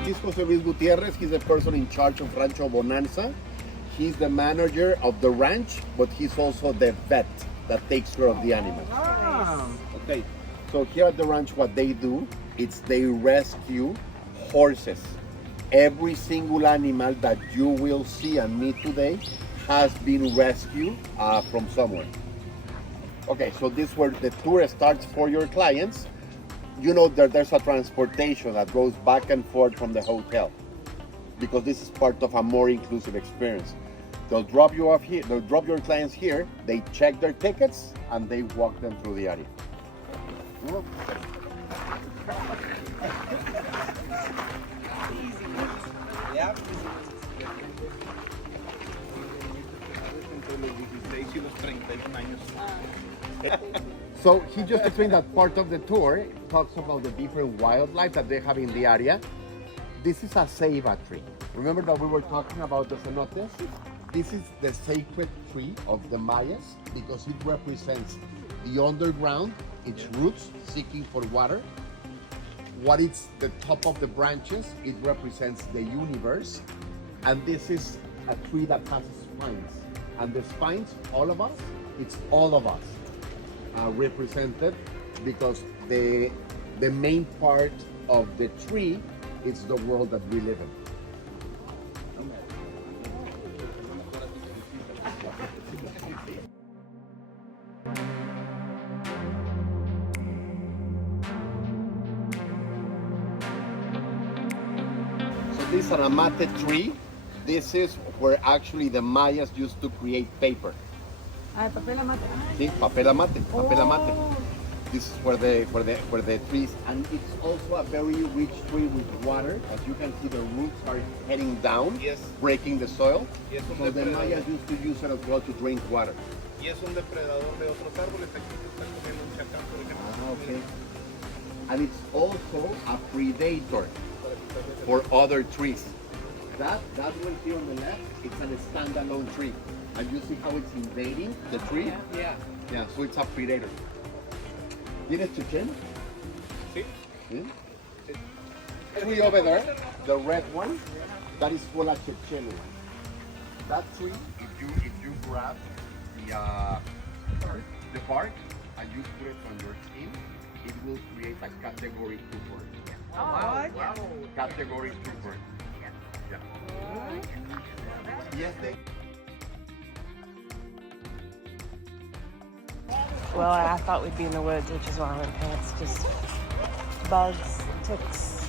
He's Jose Luis Gutierrez. He's the person in charge of Rancho Bonanza. He's the manager of the ranch, but he's also the vet that takes care of the animals. Okay, so here at the ranch, what they do is they rescue horses. Every single animal that you will see and meet today has been rescued from somewhere. Okay, so this is where the tour starts for your clients. You know that there's a transportation that goes back and forth from the hotel because this is part of a more inclusive experience. They'll drop you off here, they'll drop your clients here, they check their tickets, and they walk them through the area. So he just explained that part of the tour talks about the different wildlife that they have in the area. This is a ceiba tree. Remember that we were talking about the cenotes? This is the sacred tree of the Mayas because it represents the underground, its roots seeking for water. What is the top of the branches, it represents the universe. And this is a tree that has spines. And the spines, all of us, it's all of us represented because the main part of the tree is the world that we live in. So this is an amate tree. This is where actually the Mayas used to create paper. Papel amate. Sí, papel amate, papel amate. This is where the trees, and it's also a very rich tree with water. As you can see, the roots are heading down, breaking the soil. So the Mayas used to use it as well to drink water. Y es un depredador de otros árboles. Aquí se está comiendo un chacán, por ejemplo. Okay. And it's also a predator for other trees. That one here on the left, it's a standalone tree. And you see how it's invading the tree? Yeah. Yeah, so it's a predator. ¿Tienes chichen? Sí. ¿Sí? Tree over there, the red one, that is full of chichen. That tree, if you grab the bark and you put it on your skin, it will create a category 2 bird. Oh, wow. Category 2 bird. Yeah. Yes, they. Well, I thought we'd be in the woods, which is why I'm in pants. Just bugs, ticks,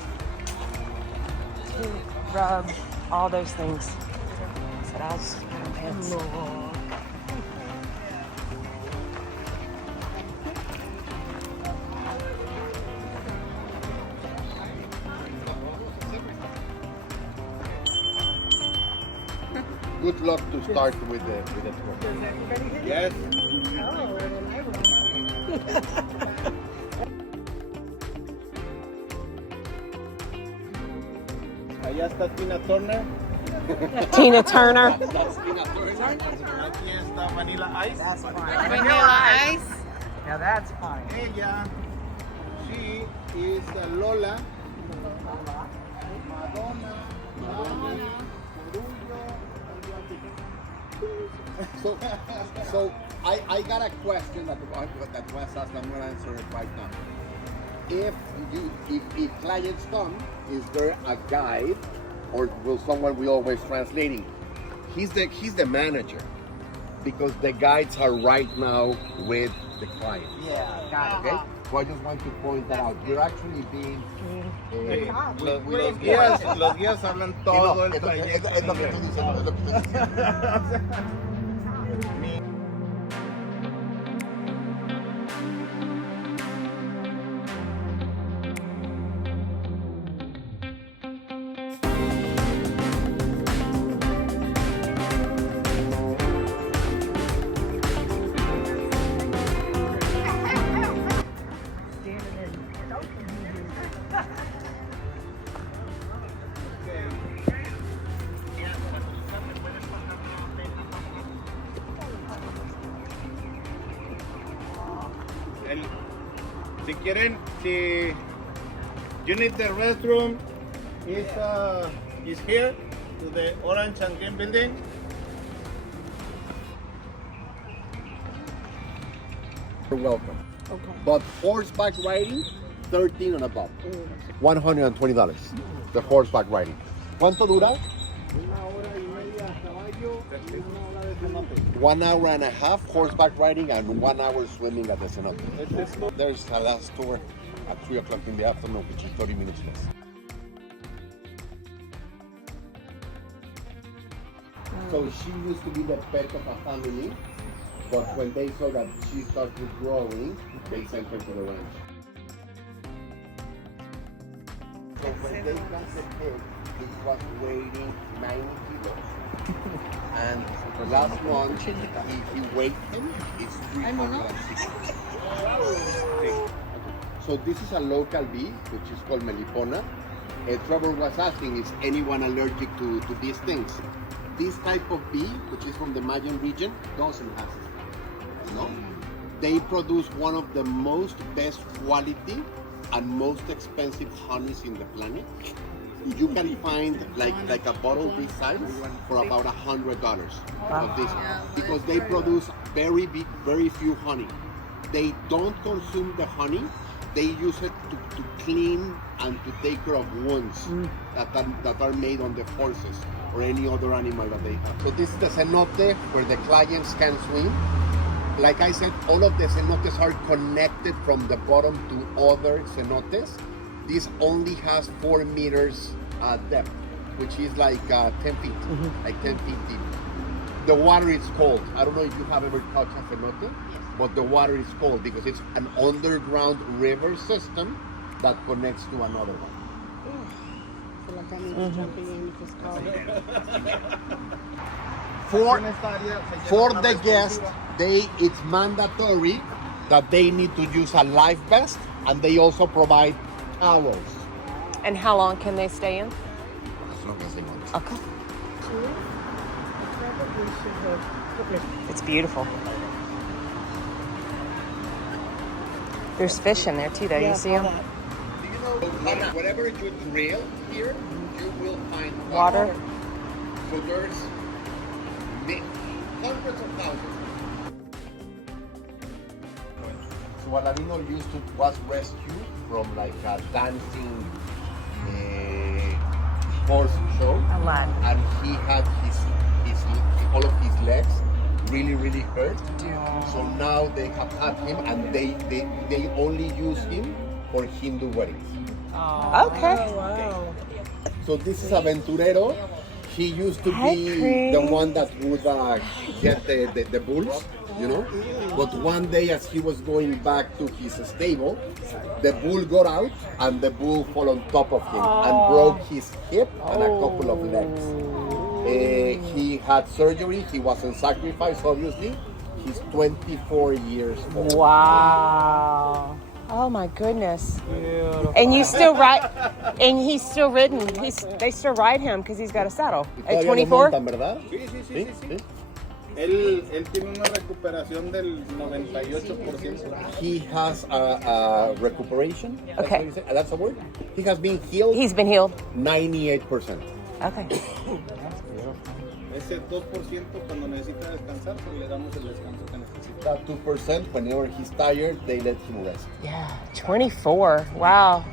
rub, all those things. I said I'll just put in pants. Good luck to start with the tour. Yes. Allá está Tina Turner. Tina Turner. Aquí está Vanilla Ice. That's fine. Vanilla ice. Now that's fine. Ella, she is Lola. Madonna. So I got a question that was asked. I'm going to answer it right now. If clients come, is there a guide, or will someone be always translating? He's the manager, because the guides are right now with the client. Yeah, got it. Okay. So I just want to point that out. You're actually being. Los guías hablan todo el trayecto. Es lo que tú dices, es lo que tú dices. Si quieren, si you need the restroom, is here to the orange and green building. You're welcome. Okay. But horseback riding, 13 and above. $120. The horseback riding. ¿Cuánto dura? 1 hour and a half horseback riding and 1 hour swimming at the Cenote. There's a last tour at 3 o'clock in the afternoon, which is 30 minutes less. So she used to be the pet of a family, but when they saw that she started growing, they sent her to the ranch. So when they got the pig, it was weighing 90 kilos. And the last one, he weighed him, it's 360. So this is a local bee, which is called Melipona. Trevor was asking, is anyone allergic to these things? This type of bee, which is from the Mayan region, doesn't have it. No? They produce one of the best quality and most expensive honeys in the planet. You can find like a bottle this size for about $100 of this, because they produce very few honey. They don't consume the honey. They use it to clean and to take care of wounds that are made on the horses or any other animal that they have. So this is the cenote where the clients can swim. Like I said, all of the cenotes are connected from the bottom to other cenotes. This only has 4 meters depth, which is like 10 feet, like 10 feet deep. The water is cold. I don't know if you have ever touched a cenote, but the water is cold because it's an underground river system that connects to another one. For the guests, it's mandatory that they need to use a life vest, and they also provide towels. And how long can they stay in? As long as they want. Okay. It's beautiful. There's fish in there too, though. You see them? Do you know, whatever you drill here, you will find Water. So there's hundreds of thousands. So Aladino was rescued from like a dancing horse show, Aladdin. and he had all of his legs really hurt. So now they have had him, and they only use him for Hindu weddings. Okay. So this is Aventurero. He used to be the one that would get the bulls, you know. But one day, as he was going back to his stable, the bull got out, and the bull fell on top of him and broke his hip and a couple of legs. He had surgery. He wasn't sacrificed, obviously. He's 24 years old. Wow. Oh my goodness. Beautiful. And you still ride, and he's still ridden. They still ride him because he's got a saddle. At 24? Sí. Él tiene una recuperación del 98%. He has a recuperation. That's Okay. what you say? That's a word. He has been healed. He's been healed. 98%. Okay. Ese 2% cuando necesita descansar, pues le damos el descanso que necesita. That 2%, whenever he's tired, they let him rest. Yeah. 24. Wow.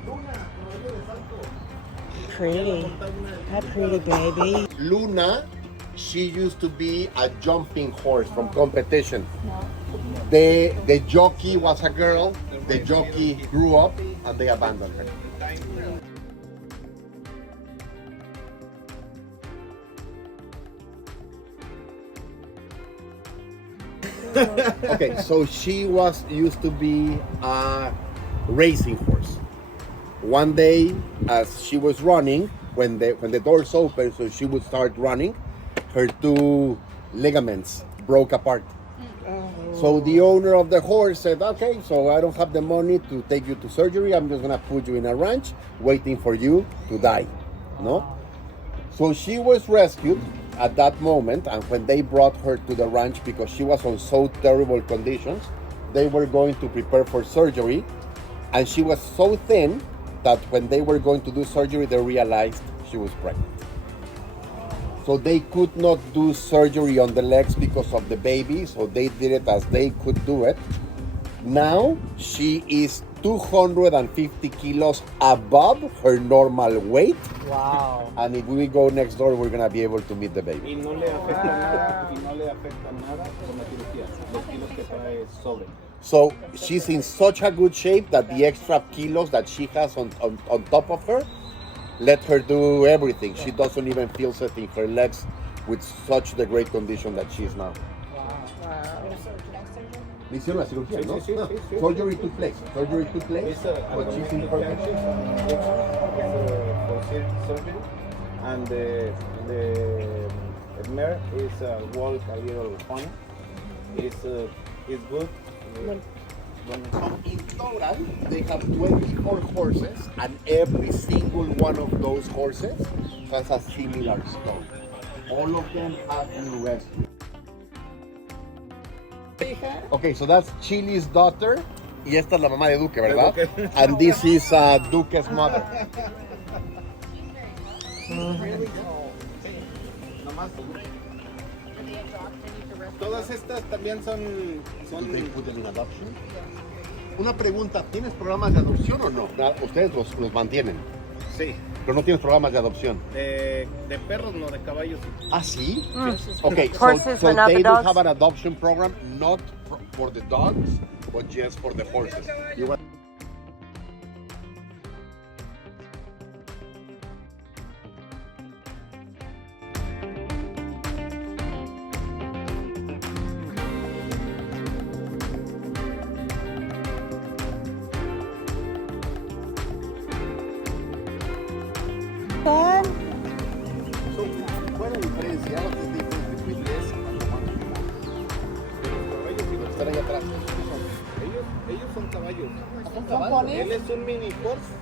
Pretty. That pretty baby. Luna, she used to be a jumping horse from competition. The jockey was a girl. The jockey grew up, and they abandoned her. Okay, so she used to be a racing horse. One day, as she was running, when the doors opened, so she would start running, her 2 ligaments broke apart. So the owner of the horse said, okay, so I don't have the money to take you to surgery. I'm just gonna put you in a ranch, waiting for you to die, no? So she was rescued at that moment, and when they brought her to the ranch, because she was on so terrible conditions, they were going to prepare for surgery, and she was so thin that when they were going to do surgery, they realized she was pregnant. So they could not do surgery on the legs because of the baby, so they did it as they could do it. Now she is 250 kilos above her normal weight. Wow. And if we go next door, we're gonna be able to meet the baby. Y no le afecta nada, y no le afecta nada con la cirugía. Los kilos que trae sobre. So she's in such a good shape that the extra kilos that she has on top of her let her do everything. She doesn't even feel it in her legs with such the great condition that she is now. Le hicieron la cirugía, ¿no? Sí. Surgery took place. Surgery took place, but she's in perfect shape. For surgery, and the mare is walk a little funny. It's good. So in total, they have 24 horses, and every single one of those horses has a similar story. All of them have been rescued. Okay, so that's Chili's daughter, y esta es la mamá de Duque, ¿verdad? And this is Duque's mother. Todas estas también son They put them in adoption. Una pregunta, ¿tienes programas de adopción o no? Ustedes los mantienen, sí. pero no tienes programas de adopción. De perros, no, de caballos. Ah, sí? Okay, Horses, so but not they the do dogs? have an adoption program, not for the dogs, but just for the horses. You want- Dad? So, ¿cuál es la diferencia? What is the difference between this and the one Los caballos y los están ahí atrás? ellos son caballos. ¿Son caballos? Él es un mini horse